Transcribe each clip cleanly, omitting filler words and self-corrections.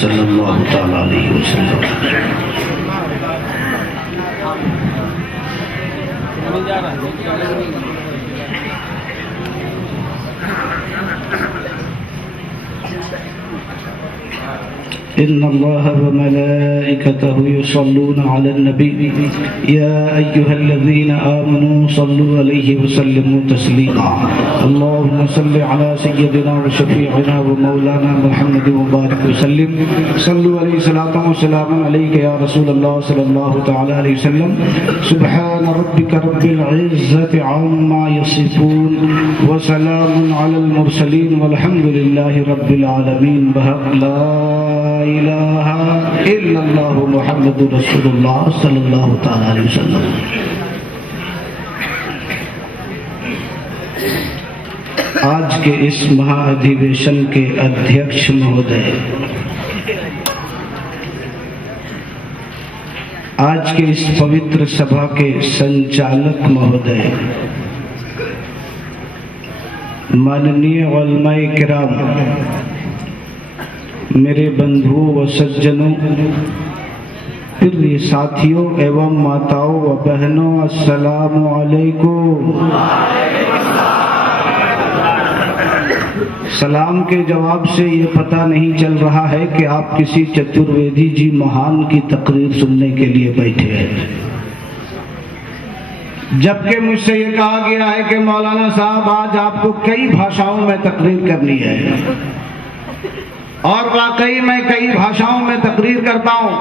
सल्लल्लाहु तआला अलैहि वसल्लम। इन्नल्लाह व मलाइकतहु युसल्लूना अलन नबी या अय्युहल्लज़ीना आमनू सल्लू अलैहि व सल्लिमू तस्लीमा। अल्लाहुम्मा सल्लि अला सय्यिदिना व शफीइना व मौलाना मुहम्मद व बारिक व सल्लिम। सल्लू अलैहि सलातु व सलामु अलैका या रसूलल्लाह सल्लल्लाहु तआला अलैहि वसल्लम। सुब्हान रब्बिका रब्बिल इज्जति अम्मा यसिफून व सलामुन अलल मुरसलीन वल्हम्दुलिल्लाहि रब्बिल आलमीन। ला इलाहा इल्लल्लाह मुहम्मदुर रसूलुल्लाह सल्लल्लाहु तआला अलैहि वसल्लम। आज के इस महाअधिवेशन के अध्यक्ष महोदय, आज के इस पवित्र सभा के संचालक महोदय, माननीय उलमाए किराम, मेरे बंधुओं व सज्जनों, प्रिय साथियों एवं माताओं व बहनों, अस्सलामु अलैकुम। सलाम के जवाब से ये पता नहीं चल रहा है कि आप किसी चतुर्वेदी जी महान की तकरीर सुनने के लिए बैठे हैं, जबकि मुझसे ये कहा गया है कि मौलाना साहब आज आपको कई भाषाओं में तकरीर करनी है, और वाकई मैं कई भाषाओं में तकरीर करता हूँ,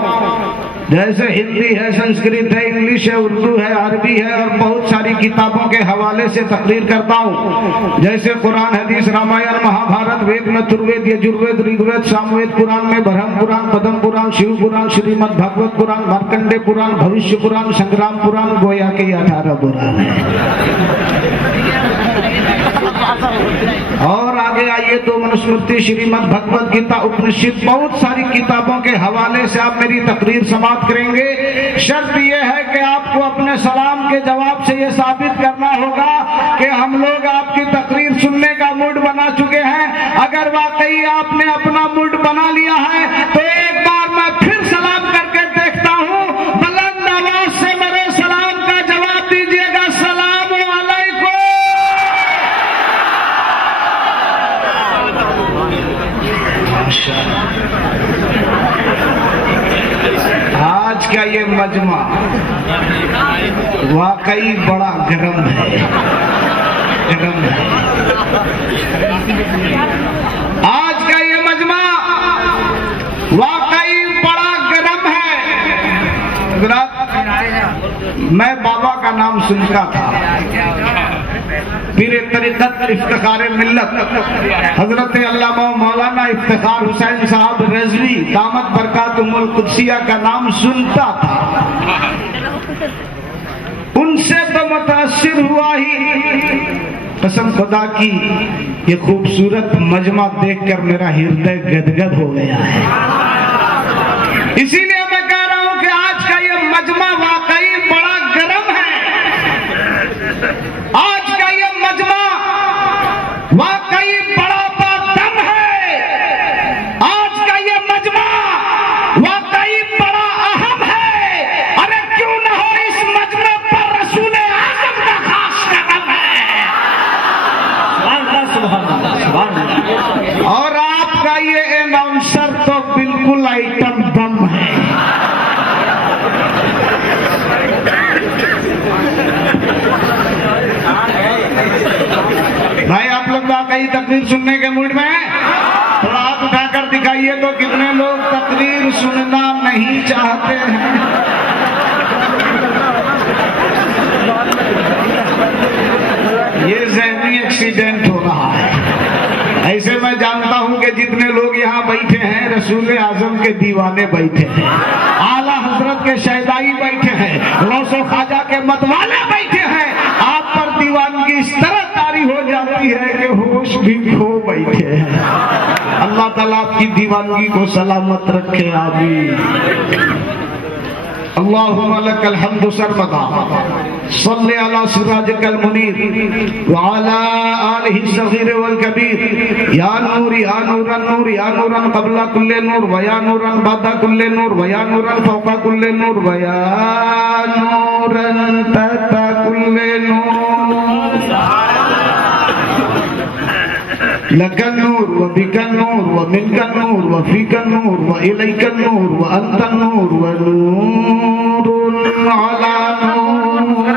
जैसे हिंदी है, संस्कृत है, इंग्लिश है, उर्दू है, अरबी है, और बहुत सारी किताबों के हवाले से तकरीर करता हूँ, जैसे कुरान, हदीस, रामायण, महाभारत, वेद में तुर्वेद, यजुर्वेद, ऋग्वेद, सामवेद, पुराण में ब्रह्म पुराण, पद्म पुराण, शिव पुराण, श्रीमद् भागवत पुराण, मार्कंडे पुराण, भविष्य पुराण, संग्राम पुराण, गोया के 18 पुराण है। और आगे आइए तो मनुस्मृति, श्रीमद् भगवत गीता, उपनिषद, बहुत सारी किताबों के हवाले से आप मेरी तकरीर समाप्त करेंगे। शर्त यह है कि आपको अपने सलाम के जवाब से यह साबित करना होगा कि हम लोग आपकी तकरीर सुनने का मूड बना चुके हैं। अगर वाकई आपने अपना मूड बना लिया है तो एक बार मैं फिर सलाम करके देखता हूँ, बुलंद आवाज से मेरे सलाम का जवाब दीजिएगा। सलाम अलैकुम। आज का ये मजमा वाकई बड़ा गर्म है, गर्म है। आज का ये मजमा वाकई बड़ा गर्म है। मैं बाबा का नाम सुनता था, पीर तरीक़त इफ्तिखार मिल्लत हजरत अल्लामा मौलाना इफ्तिखार हुसैन साहब रज़वी दामत बरकातुहुल कुद्सिया का नाम सुनता था। उनसे तो मुतासिर हुआ ही, कसम खुदा की ये खूबसूरत मजमा देखकर मेरा हृदय गदगद हो गया है। इसीलिए मैं कह रहा हूं कि आज का ये मजमा वाकई बड़ा गर्म है। आज का ये मजमा वाकई बड़ा बादम है। आज का ये मजमा वाकई बड़ा अहम है। अरे क्यों ना हो, इस मजमे पर रसूल आज़म का खास कदम है। और आपका ये अनाउंसर तो बिल्कुल आइटम बम है। भाई आप लोग वाकई तकरीर सुनने के मूड में हैं? थोड़ा हाथ उठाकर दिखाइए तो कितने लोग तकरीर सुनना नहीं चाहते हैं। ये ज़हनी एक्सीडेंट हो रहा है। ऐसे मैं जानता हूं कि जितने लोग यहाँ बैठे हैं रसूल आजम के दीवाने बैठे हैं, आला हजरत के शहदाई बैठे हैं, गौसो ख्वाजा के मतवाले बैठे हैं। आप पर दीवानगी इस तरह तारी हो जाती है कि होश भी खो बैठे हैं। अल्लाह ताला आपकी दीवानगी को सलामत रखे, आमीन। अल्लाहुम्मा लकल हम्दु सर्वदा सल्ली अला सिराजिकल मुनीर व अला आलिहि सगीर वल कबीर या नूरन नूर या नूरन क़ब्ला कुल्ले नूर व या नूरन बादा कुल्ले नूर व या नूरन फौका कुल्ले नूर व या नूरन तहता कुल्ले नूर लकन नूर व बिकन नूर व मिनकन नूर व फीकन नूर व इलैकन नूर व अंतन नूर व नूरुन अला नूर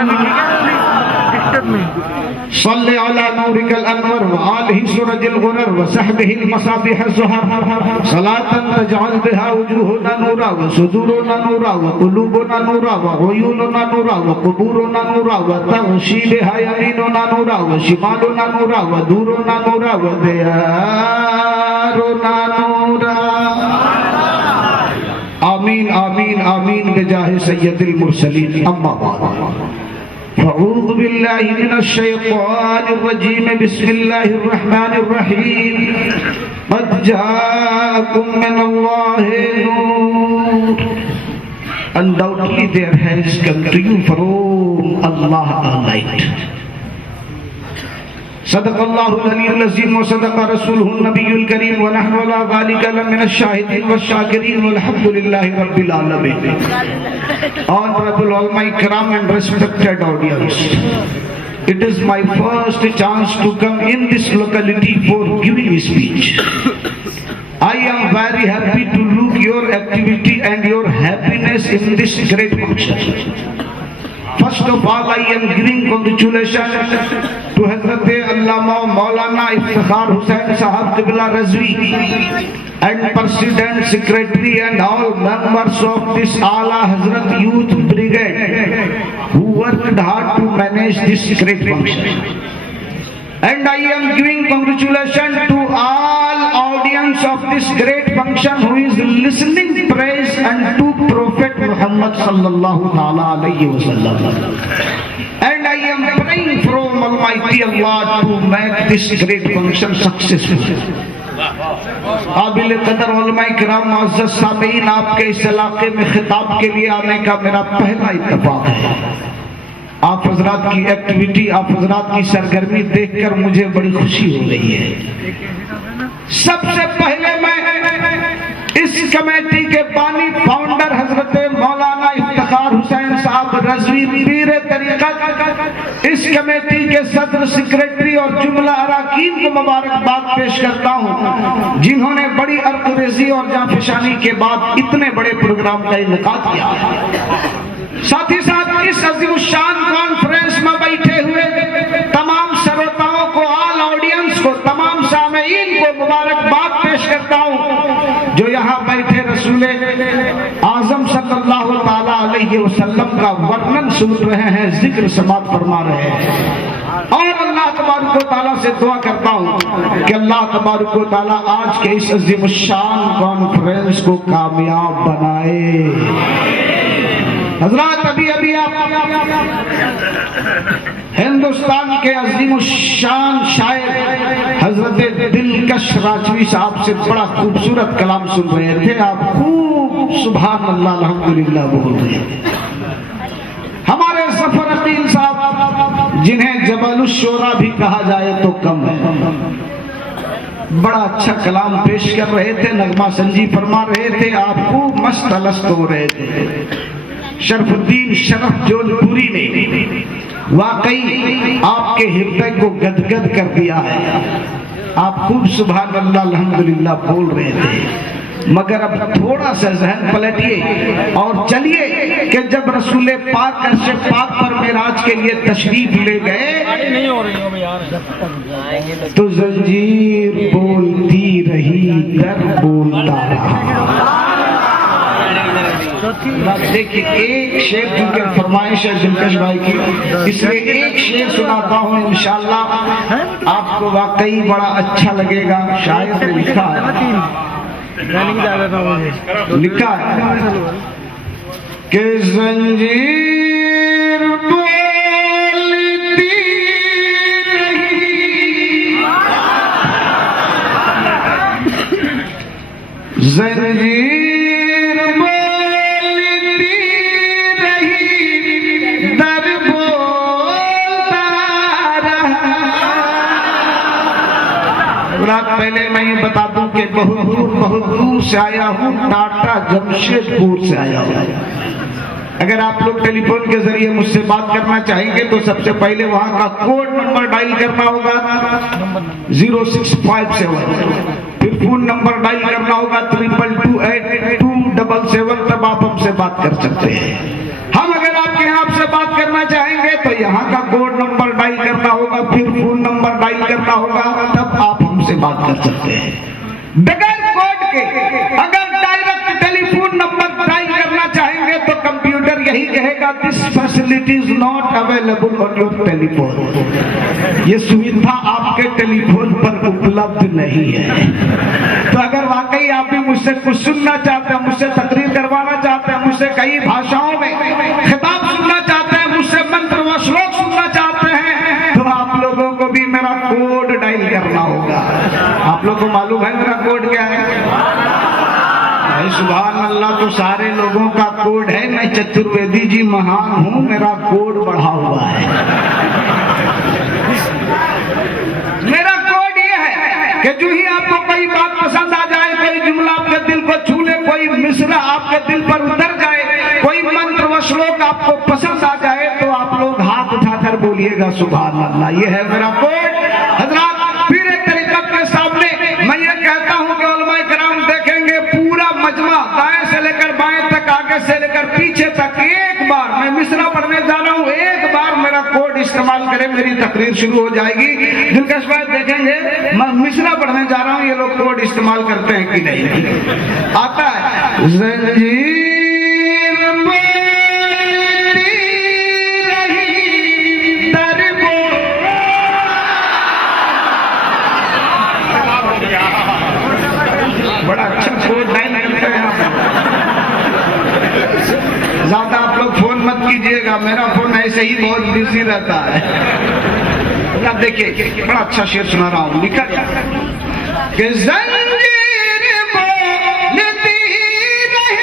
सल्ली अला नूरिकल अनवर व आलिहि सुरजिल गुरर व सहबिहिल मसाबिह ज़ुहर सलातन तजअल बिहा वजूहुना नूरा व सुदूरुना नूरा व कुलूबुना नूरा व उयूनुना नूरा व कुबूरुना नूरा व तग़शी बिहा यमीनुना नूरा व शिमालुना नूरा व दूरुना नूरा व दियारुना नूरा आमीन आमीन आमीन बिजाहि सय्यदिल मुरसलीन अम्मा बाद अऊज़ु बिल्लाहि मिनश शैतानिर रजीम बिस्मिल्लाहिर रहमानिर रहीम क़द जाअकुम मिनल्लाहि नूर Undoubtedly there has come to you from Allah a light. सदक़ल्लाहुल अलीयुल अज़ीम व सदक़ रसूलुहुन नबियुल करीम व नहनु अला ज़ालिका लमिनश शाहिदीन व शाकिरीन वल्हम्दुलिल्लाहि रब्बिल आलमीन. Honorable ulama kiram and respected audience, it is my first chance to come in this locality for giving a speech. I am very happy to look your activity and your happiness in this great function. First of all, I am giving congratulations to Hazrat Allama Maulana Iftikhar Hussain Sahab Qibla Razvi and President, Secretary and all members of this Ala Hazrat Youth Brigade who worked hard to manage this great function. And I am giving congratulations to all audience of this great function who is listening praise unto Prophet Muhammad sallallahu ta'ala alayhi wa sallam. And I am praying from Almighty Allah to make this great function successful. काबिल कदर उलमाए किराम मुअज़्ज़ज़ सामीईन, आपके इस इलाके में खिताब के लिए आने का मेरा पहला इत्तेफाक है. आप हजरात की एक्टिविटी, आप हजरात की सरगर्मी देखकर मुझे बड़ी खुशी हो रही है. सबसे पहले मैं इस कमेटी के बानी फाउंडर हजरत मौलाना इफ्तिखार हुसैन साहब रज़वी पीर तरीक़त, इस कमेटी के सदर, सेक्रेटरी और जुमला अराकीन को मुबारकबाद पेश करता हूँ, जिन्होंने बड़ी अर्क़रेज़ी और जांफशानी के बाद इतने बड़े प्रोग्राम का इनेकाद किया. साथ ही साथ इस अज़ीमुश्शान कॉन्फ्रेंस में बैठे हुए तमाम श्रोताओं को, ऑल ऑडियंस को, तमाम सामीईन को मुबारकबाद पेश करता हूँ जो यहाँ बैठे रसूल आज़म सल्लल्लाहु ताला अलैहि वसल्लम का वर्णन सुन रहे हैं, जिक्र समात फरमा रहे हैं. और अल्लाह तबारक व तआला से दुआ करता हूँ कि अल्लाह तबारक व तआला आज के इस अज़ीमुश्शान कॉन्फ्रेंस को कामयाब बनाए. हजरात, अभी अभी आप हिंदुस्तान के अज़ीमुश्शान शायर हजरत दिलकश राजवी साहब से बड़ा खूबसूरत कलाम सुन रहे थे. आप खूब सुभान अल्लाह अल्हम्दुलिल्लाह बोल रहे हैं. हमारे ज़फ़र अकील साहब, जिन्हें जबलुश्शोरा भी कहा जाए तो कम है, बड़ा अच्छा कलाम पेश कर रहे थे, नगमा संजी फरमा रहे थे, आप खूब मस्त अलस्त हो रहे थे. शरफुद्दीन शरफ जोधपुरी ने वाकई आपके हृदय को गदगद कर दिया है. आप खूब सुभान अल्लाह अल्हम्दुलिल्लाह बोल रहे थे, मगर अब थोड़ा सा जहन पलटिए और चलिए कि जब रसूल पाक अर्श पाक पर मेराज के लिए तशरीफ ले गए तो जंजीर बोलती रही, दर बोलता रहा. देखिए, एक शेर जिनके फरमाइश है दिलकश भाई की, इसलिए एक शेर सुनाता हूँ, इंशाअल्लाह आपको वाकई बड़ा अच्छा लगेगा. शायर ने लिखा है, लिखा है कि जंजीर बोलती रही, जंजीर बोलती पहले मैं ये बता दूं कि बहुत दूर से आया हूँ, टाटा जमशेदपुर से आया हूँ। अगर आप लोग टेलीफोन के जरिए मुझसे बात करना चाहेंगे तो सबसे पहले वहां का कोड नंबर डायल करना होगा 0657, फिर फोन नंबर डायल करना होगा 222827, तब आप हमसे बात कर सकते हैं। हम अगर आपके यहाँ आपसे बात करना चाहेंगे तो यहाँ का कोड नंबर डायल करना होगा, फिर फोन नंबर डायल करना होगा, तब आप हमसे बात कर सकते हैं। बगैर कोड के अगर डायरेक्ट टेलीफोन नंबर डायल करना चाहेंगे तो कंप्यूटर यही कहेगा this facility is not available on your telephone. ये सुविधा आपके टेलीफोन पर उपलब्ध नहीं है। तो अगर वाकई आप भी मुझसे कुछ सुनना चाहते हैं, मुझसे तकरीर करवाना चाहते हैं, मुझसे कई भाषाओं में खिताब सुनना चाहते हैं, मुझसे मंत्र व श्लोक सुनना चाहते हैं, तो आप लोगों को भी मेरा कोड डायल करना होगा। आप लोगों को मालूम है मेरा कोड क्या है? सुभान अल्लाह, तो सारे लोगों का कोड है। मैं चतुर्वेदी जी महान हूँ, मेरा कोड बढ़ा हुआ है। मेरा कोड ये है कि जो ही आपको कोई बात पसंद आ जाए, कोई जुमला आपके दिल को छू ले, कोई मिसरा आपके दिल पर उतर जाए, कोई मंत्र व श्लोक आपको पसंद आ जाए, तो आप लोग हाथ उठाकर बोलिएगा सुभान अल्लाह। ये है मेरा कोड। हजरात, फिर एक तरीकत के सामने मैं ये कहता हूँ कि उलमाए कराम देखेंगे पूरा मजमा दाएं से लेकर बाएं तक, आगे से लेकर पीछे तक, एक बार मैं मिसरा पढ़ने जा रहा हूँ, एक बार मेरा कोड इस्तेमाल करें, मेरी तकरीर शुरू हो जाएगी। दिलकश बात देखेंगे, मैं मिसरा पढ़ने जा रहा हूँ, ये लोग कोड इस्तेमाल करते हैं कि नहीं। आता है जंजीर बड़ा अच्छा कोड डायल करते हैं आप। ज्यादा आप लोग फोन मत कीजिएगा, मेरा फोन ऐसे ही बहुत बिजी रहता है। अब देखिए, बड़ा अच्छा शेर सुना रहा हूँ, लिखा कि जंजीर बोलती रहे,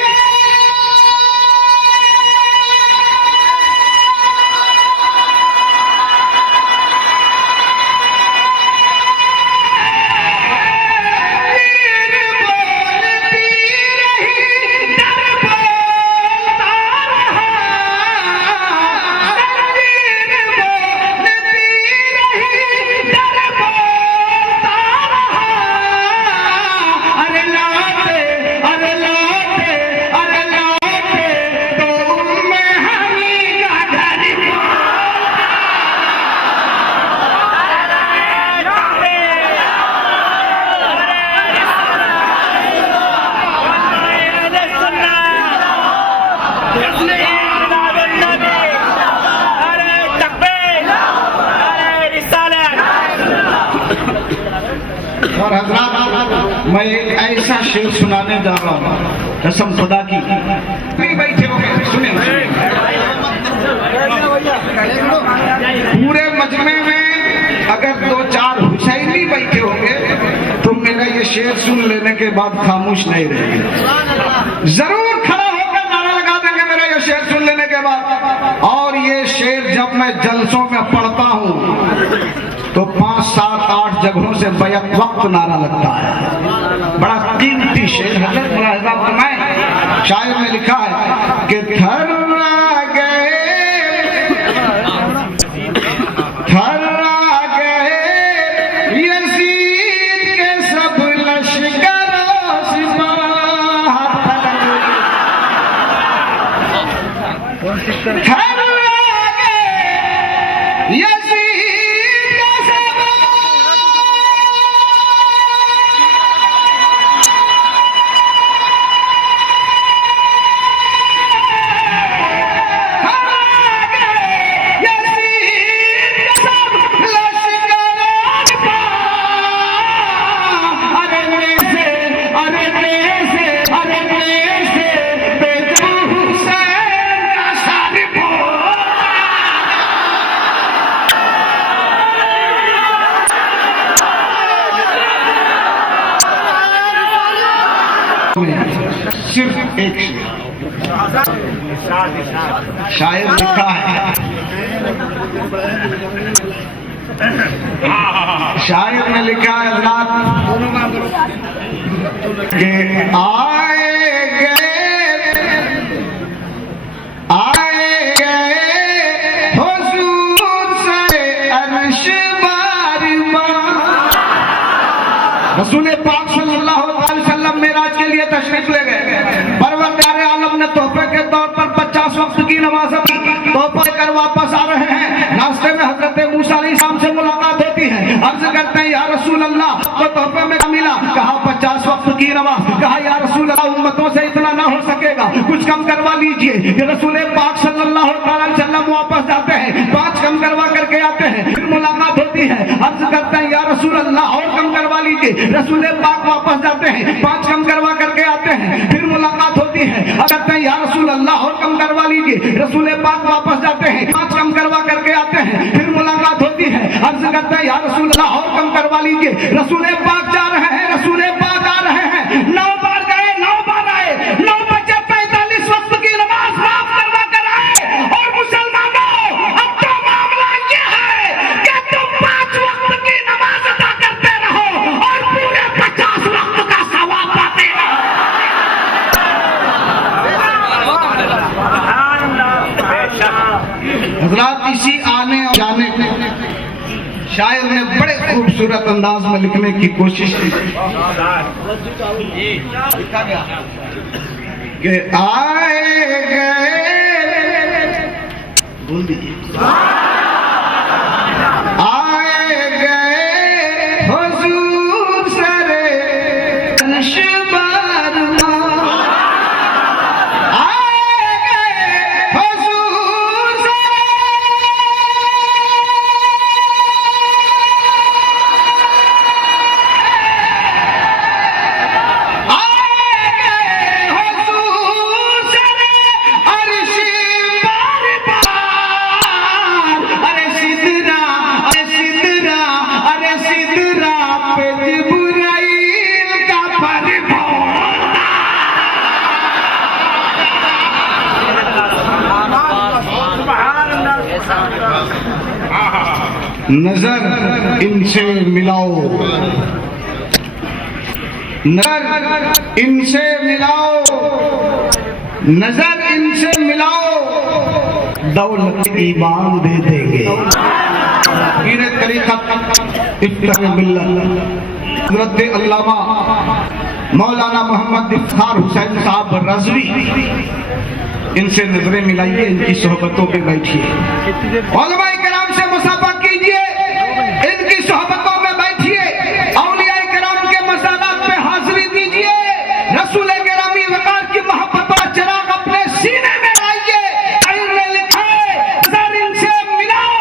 और हजरात, मैं एक ऐसा शेर सुनाने जा रहा हूँ, कसम खुदा की। बैठे हो गए, सुने पूरे मजमे में अगर 2-4 हुसैनी बैठे होंगे तो मेरा ये शेर सुन लेने के बाद खामोश नहीं रहेंगे, जरूर खड़ा होकर नारा लगा देंगे मेरा ये शेर सुन लेने के बाद। और ये शेर जब मैं जलसों में पढ़ता हूँ तो 5, 7, 8 जगहों से बैक वक्त नारा लगता है। बड़ा कीमती शेर है। शायर ने लिखा है कि थर्रा गए यजीद के सब लश्करों सिपाह, थर्रा गए यजीद सिर्फ एक शायर लिखा है शायर ने लिखा है अल्लाह के आए गए हुजूर से अर्श बार रसूल पाक सल्लल्लाहु अलैहि वसल्लम मेराज के लिए तशरीफ ले गए। परवरदिगार आलम ने तोहफे के तौर पर 50 वक्त की नमाज तोहफा लेकर वापस आ रहे हैं। रास्ते में हजरत मूसा अलैहिस्सलाम से मुलाकात होती है। अर्ज करते हैं या रसूल अल्लाह को तोहफे में मिला। कहा 50 वक्त की नमाज। कहा या रसूल अल्लाह उम्मतों से इतना ना हो सकेगा, कुछ कम करवा लीजिए। रसूल पाक सल्लल्लाहु अलैहि वसल्लम वापस जाते हैं, 5 कम करवा करके आते हैं। फिर मुलाकात होती है। अर्ज करते हैं या रसूल अल्लाह और कम करवा लीजिए। रसूल पाक वापस जाते हैं, 5 कम करवा करके आते हैं। फिर मुलाकात होती है। कहते हैं या रसूल अल्लाह और कम करवा लीजिए। रसूल पाक वापस जाते हैं, 5 कम करवा करके आते हैं। फिर मुलाकात होती है। अर्ज करते हैं या रसूल अल्लाह और कम करवा लीजिए। रसूल पाक जा रहे हैं, रसूल पाक आ रहे हैं। 9 बार गए, 9 बार आए। 9 बजे 45 वक्त की नमाज माफ करवा कर आए। और मुसलमानों अब तो मामला ये है कि तुम 5 वक्त की नमाज अदा करते रहो और पूरे 50 वक्त का सवाब पाते रहो। हजरात, इसी आने और जाने शायर ने बड़े खूबसूरत अंदाज में लिखने की कोशिश की कि आए गए, बोल दीजिए, आए गए हुजूर सरे अर्श बार नजर इनसे मिलाओ, नजर इनसे मिलाओ, नजर इनसे मिलाओ, दौलत ईमान दे देंगे। पीर तरीक़त इफ्तार मिल्लत हज़रत अल्लामा मौलाना मोहम्मद इफ्तार हुसैन साहब रज़वी, इनसे नजरें मिलाइए, इनकी सोहबतों पे बैठिए, उलमाए किराम से मुसाफा कीजिए, इनकी सोहबतों में बैठिए, औलियाए किराम के मज़ारात पे हाज़िरी दीजिए, रसूल गिरामी वक़ार की मोहब्बत का चिराग अपने सीने में लाइए। शायर ने लिखा है नज़र इनसे मिलाओ,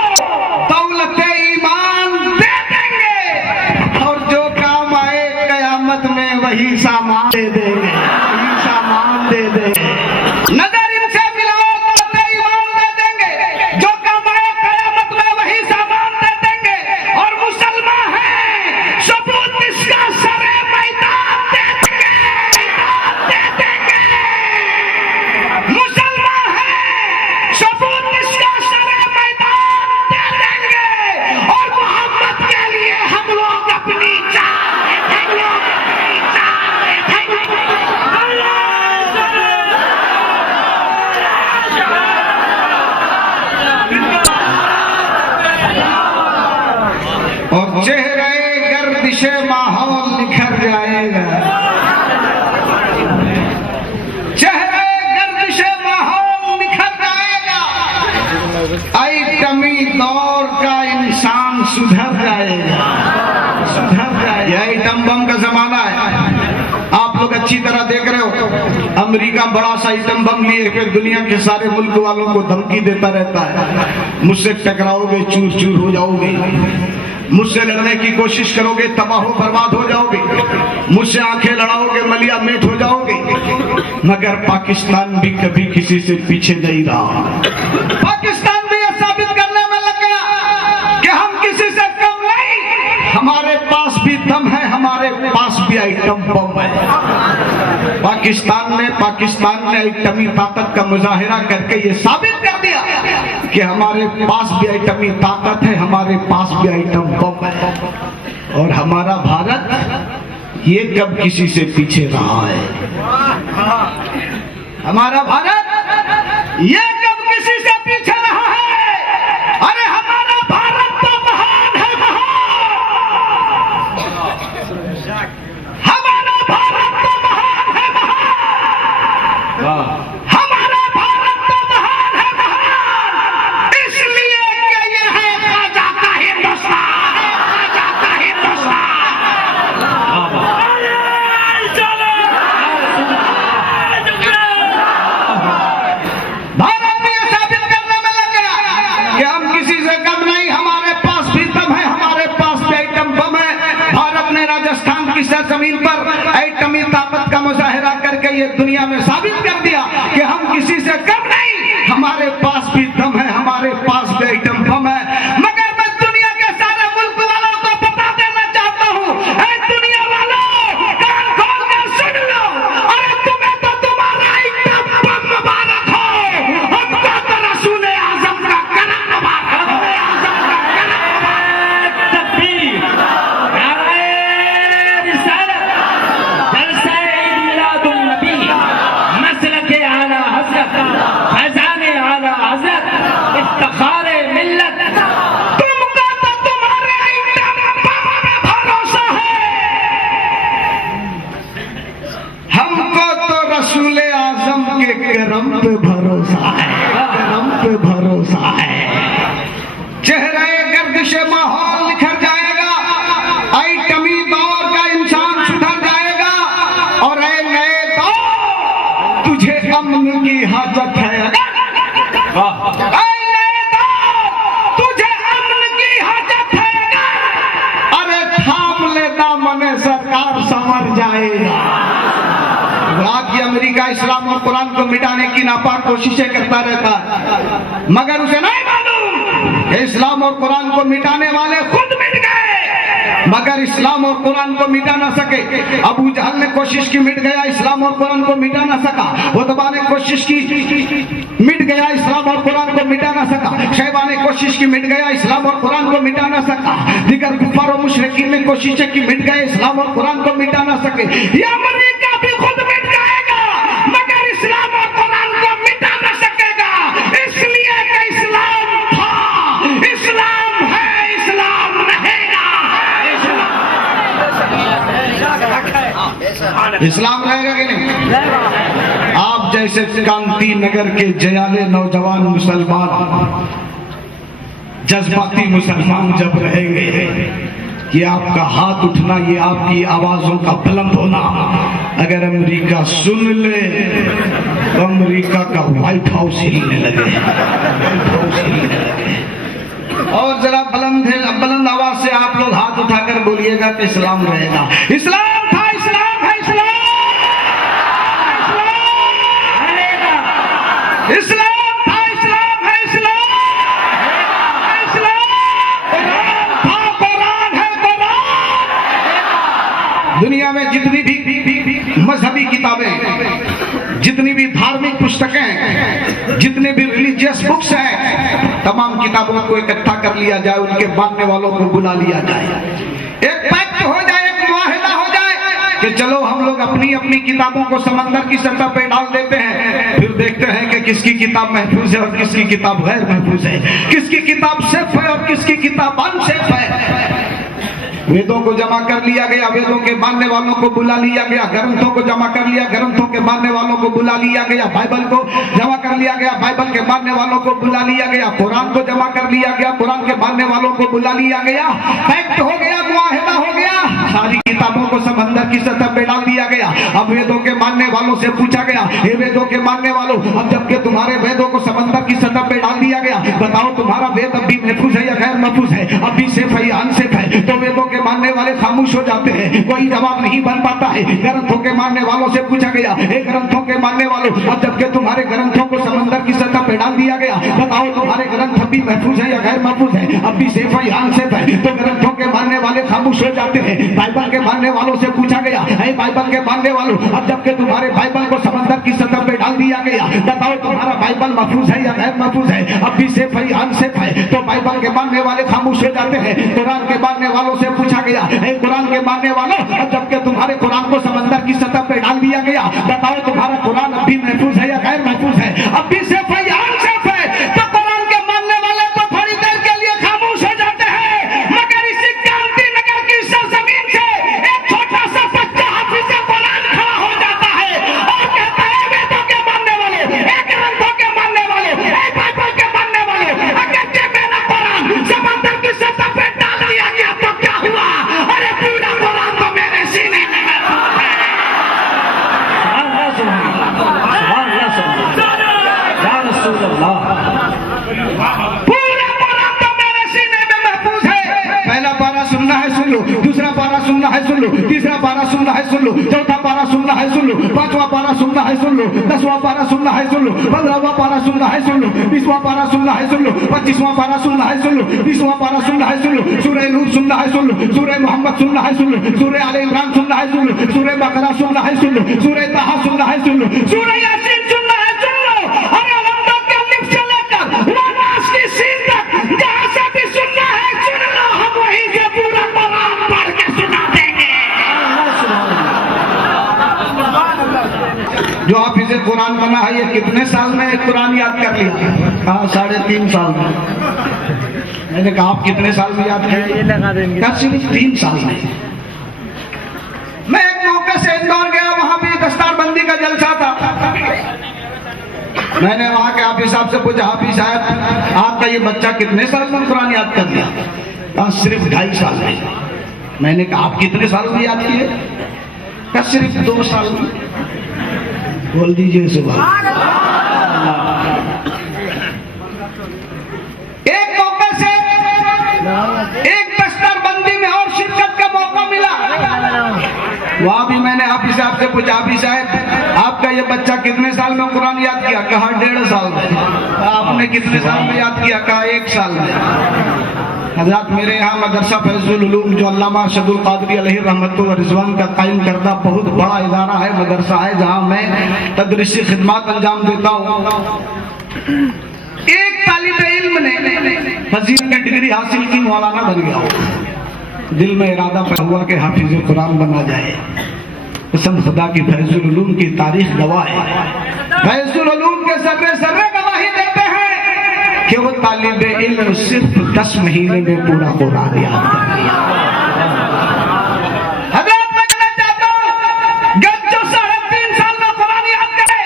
दौलत ईमान दे देंगे, और जो काम आए क़यामत में वही सामान दे देंगे, वही सामान दे देंगे। नजर इनसे मिलाओ, दौलत ईमान दे देंगे, जो कमाए क़यामत में वही सामान दे देंगे। और मुसलमान हैं, सबूत इसका सरे मैदान दे देंगे, दे देंगे। मुसलमान हैं, सबूत इसका सरे मैदान दे देंगे। और मोहब्बत के लिए हम लोग अपनी जान, हम लोग अपनी जान, और चेहरे गर्दिशे माहौल निखर जाएगा, चेहरे गर्दिशे माहौल निखर जाएगा। आइटमी दौर का इंसान सुधर जाएगा, सुधर जाएगा। आइटम बम का जमाना है, आप लोग अच्छी तरह देख रहे हो। अमेरिका बड़ा सा आइटम बम लिए फिर दुनिया के सारे मुल्क वालों को धमकी देता रहता है, मुझसे टकराओगे चूर चूर हो जाओगे, मुझसे लड़ने की कोशिश करोगे तबाह बर्बाद हो जाओगे, मुझसे आंखें लड़ाओगे मलिया मेट हो जाओगे। मगर पाकिस्तान भी कभी किसी से पीछे नहीं रहा। पाकिस्तान भी यह साबित करने में लग गया कि हम किसी से कम नहीं, हमारे पास भी दम है, हमारे पास भी आइटम बम है। पाकिस्तान ने आइटमी ताकत का मुजाहिरा करके ये साबित कर दिया कि हमारे पास भी एटमी ताकत है, हमारे पास भी एटम बम है, और हमारा भारत ये कब किसी से पीछे रहा है? हमारा भारत ये कब किसी से पीछे रहा है? अरे हमारा भारत तो महान है, महान। हमारा भारत तो महान है, महान। हमारा भारत तो महान है, महान। इसलिए कि ये है ख्वाजा का हिंदुस्तान, ख्वाजा का हिंदुस्तान। भारत ने यह साबित करने में लग गया कि हम किसी से कम नहीं, हमारे पास भी दम है, हमारे पास भी एटम बम है। भारत ने राजस्थान की सरजमीन पर एटमी ताकत का मुजाहिरा करके ये दुनिया में साबित कर दिया कि हम किसी से कम नहीं, हमारे पास भी दम है, हमारे पास भी एटम बम है। मगर मैं दुनिया के सारे मुल्क वालों को बता देना चाहता हूँ, ऐ दुनिया वालों, कान खोल कर सुन लो। अरे तुम्हें तो तुम्हारा एटम बम मुबारक हो, हमको तो रसूल आजम का कलम मुबारक हो, आजम का कलम मुबारक। तकबीर, नारे रिसालत, जलसा ईद मिलादुन नबी, मसलके आला हज़रत, फैज़ाने आला हज़रत, इफ्तिखारे मिल्लत। तुमको तो तुम्हारे एटम बम में भरोसा है, हमको तो रसूल आजम के करम पे भरोसा है, करम पे भरोसा है। चेहरे गर्दिश माहौल निखर जाएगा, एटमी दौर का इंसान सुधर जाएगा, और ऐ नए दौर तुझे अमन की हाजत है। ऐ नए दौर तुझे अमन की हाजत है। अरे थाम ले दामन सरकार संवर जाएगा। आज ये अमेरिका इस्लाम और कुरान को मिटाने की नापाक कोशिशें करता रहता है, मगर उसे नहीं मालूम कि इस्लाम और कुरान को मिटाने वाले खुद मिट गए, मगर इस्लाम और कुरान को मिटा ना सके। अबू जहल ने कोशिश की, मिट गया, इस्लाम और कुरान को मिटा ना सका। उतबा ने कोशिश की, मिट गया, इस्लाम और कुरान को मिटा ना सका। शैबा ने कोशिश की, मिट गया, इस्लाम और कुरान को मिटा ना सका। दीगर कुफार और मुशरिकीन ने कोशिशें की, मिट गए, इस्लाम और कुरान को मिटा ना सके। ये अमेरिका भी खुद मिट जाएगा, मगर इस्लाम और कुरान को मिटा ना सकेगा। इसलिए कि इस्लाम था, इस्लाम है, इस्लाम रहेगा। इस्लाम रहेगा कि नहीं? आप जैसे कांति नगर के जयाले नौजवान मुसलमान, जज्बाती मुसलमान जब रहेंगे कि आपका हाथ उठना, ये आपकी आवाजों का बुलंद होना अगर अमेरिका सुन ले तो अमेरिका का व्हाइट हाउस हिलने लगे, और जरा बुलंद आवाज से आप लोग हाथ उठाकर बोलिएगा कि इस्लाम रहेगा। इस्लाम था, इस्लाम है, इस्लाम, इस्लाम था, इस्लाम है, इस्लाम, इस्लाम था, कुरान है, कुरान। दुनिया में जितनी भी मजहबी किताबें, जितनी भी धार्मिक पुस्तकें, जितने भी रिलीजियस बुक्स हैं, तमाम किताबों को इकट्ठा कर लिया जाए, उनके मानने वालों को बुला लिया जाए, एक पैक्ट हो जाए, एक मुआहिदा हो जाए कि चलो हम लोग अपनी अपनी किताबों को समंदर की सतह पे डाल देते हैं, फिर देखते हैं कि किसकी किताब महफूज है और किसकी किताब गैर महफूज है, किसकी किताब सेफ है और किसकी किताब अनसेफ है। वेदों को जमा कर लिया गया, वेदों के मानने वालों को बुला लिया गया, ग्रंथों को जमा कर लिया, ग्रंथों के मानने वालों को बुला लिया गया, बाइबल को जमा कर लिया गया, बाइबल के मानने वालों को बुला लिया गया, कुरान को जमा कर लिया गया, कुरान के मानने वालों को बुला लिया गया, पैक्ट हो गया, मुआहिदा हो गया, सारी किताबों को समंदर की सतह पे डाल दिया गया। अब वेदों के मानने वालों से पूछा गया, हे वेदों के मानने वालों, अब जबकि तुम्हारे वेदों को समंदर की सतह पे डाल दिया गया, बताओ तुम्हारा वेद अब भी महफूज है या गैर महफूज है, अब भी सेफ है या अनसेफ है? तो वेदों के मानने वाले खामोश हो जाते हैं, कोई जवाब नहीं बन पाता है। ग्रंथों के मानने वालों से पूछा गया, हे ग्रंथों के मानने वालों, अब जबकि तुम्हारे ग्रंथों को समंदर की सतह पे डाल दिया गया, बताओ तुम्हारे ग्रंथ भी महफूज है या गैर महफूज है, अब भी सेफ है या अनसेफ है। तो ग्रंथों के मानने वाले खामोश हो जाते हैं। बाइबल के मानने वालों से पूछा गया, है बाइबल के मानने वालों, अब जबकि तुम्हारे बाइबल को समंदर की सतह पे डाल दिया गया, बताओ तुम्हारा बाइबल महफूज है या गैर महफूज है, अब भी सेफ है या अनसेफ है। तो बाइबल के मानने वाले खामोश हो जाते हैं। कुरान के मानने वालों से पूछा गया, है कुरान के मानने वालों, अब जबकि तुम्हारे कुरान को समंदर की सतह पे डाल दिया गया, बताओ तुम्हारा कुरान अब भी महफूज है या गैर महफूज है, अब भी सेफ है या अनसेफ है। तो कुरान के मानने वाले तो थोड़ी देर के लिए खामोश हो जाते हैं, मगर इसी गांधीनगर की सरजमीन से एक छोटा सा बच्चा हाफिज कुरान खड़ा हो जाता है और कहता है, वेदों के मानने वाले, एक ग्रंथों के मानने वाले, एक बाइबल के मानने वाले, अगर ये मेरा कुरान समंदर की सतह पे डाल दिया गया तो क्या हुआ? अरे पूरा कुरान तो मेरे सीने में महफूज है। पूरा कुरान तो मेरे सीने में महफूज है। पहला पारा सुनना है सुन लो, दूसरा पारा सुनना है सुन लो, तीसरा पारा सुनना है सुन लो, चौथा पारा सुनना है सुन लो, पांचवा पारा सुनना है सुन लो, 10वां पारा सुनना है सुन लो, 15वां पारा सुनना है सुन लो, 20वां पारा सुनना है सुन लो, 25वां पारा सुनना है सुन लो, 20वां पारा सुनना है सुन लो, सूरह नूर सुनना है सुन लो, सूरह मोहम्मद सुनना है सुन लो, सूरह आले इमरान सुनना है सुन लो, सूरह बकरा सुनना है सुन लो, सूरह ताहा सुनना है सुन लो, सूरह यासीन सुनना है सुन लो। और अलम्दों के अलिफ से लेकर नास की सीन तक जहां से भी सुनना है सुन लो, हम वहीं से पूरा कुरान पढ़ के सुना देंगे। जो हाफिज कुरान बना है, ये कितने साल में कुरान याद कर लिया? हाँ, 3.5 साल में। मैंने कहा आप कितने साल में याद किया? क्या सिर्फ 3 साल में। मैं एक मौके से इंदौर गया, वहां भी दस्तारबंदी का जलसा था। मैंने वहां के हाफिज साहब से पूछा, हाफिज साहब आपका ये बच्चा कितने साल में कुरान याद कर लिया? कहा सिर्फ 2.5 साल में। मैंने कहा आप कितने साल में याद किए? कहा सिर्फ 2 साल में। बोल दीजिए सुभान। एक मौके से एक दस्तारबंदी में और शिरकत का मौका मिला, वहां भी मैंने हाफिज साहब से पूछा, हाफिज साहब आपका ये बच्चा कितने साल में कुरान याद किया? कहा 1.5 साल में। आपने कितने साल में याद किया? कहा 1 साल में। हज़रत मेरे यहाँ मदरसा फैजुल उलूम जो अल्लामा अरशदुल क़ादरी अलैहि रहमतु व रिज़वान का कायम करदा बहुत बड़ा इदारा है, मदरसा है, जहाँ मैं तदरीसी खिदमत अंजाम देता हूँ। एक तालिब इल्म ने फजील की डिग्री हासिल की, मौलाना बन गया। दिल में इरादा पैदा हुआ कि हाफिज कुरान बना जाए। कसम खुदा की फैजुल उलूम की तारीख गवाह है। फैजुल उलूम के सर्रे सर्रे गवाही देते हैं कि वो तालिब इल्म सिर्फ 10 महीने में पूरा कुरान याद कर लिया। हज़रत मैं कहना चाहता हूं, जो 3.5 साल में कुरान याद करे,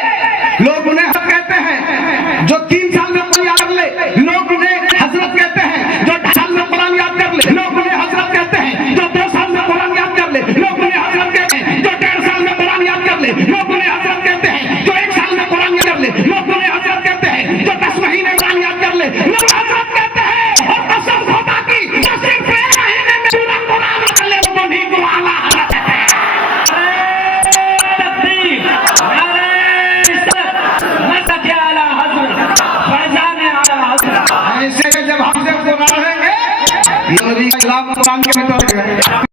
लोग उन्हें हज़रत कहते हैं। जो 3 साल में कुरान याद कर ले, लोग उन्हें हज़रत कहते हैं। जो 2 साल में कुरान याद कर ले, लोग उन्हें हज़रत कहते हैं। जो 2 साल में कुरान याद कर ले, लोग उन्हें हज़रत कहते हैं। जो 1.5 साल में कुरान याद कर ले, लोग उन्हें हज़रत कहते हैं। जो 1 साल में कुरान याद कर ले, लोग उन्हें हज़रत कहते हैं। जो 10 महीने कुरान याद कर ले, लोग हज़रत कहते हैं। और कसम खुदा की, जो सिर्फ 1 महीने में पूरा कुरान कर ले, वो नहीं को आला हज़रत है। तकबीर, नारे रिसालत, मदद के आला हज़रत, फैज़ान आला हज़रत। ऐसे जब हम जब कुरान रहेंगे, ये इस्लाम कुरान के में तो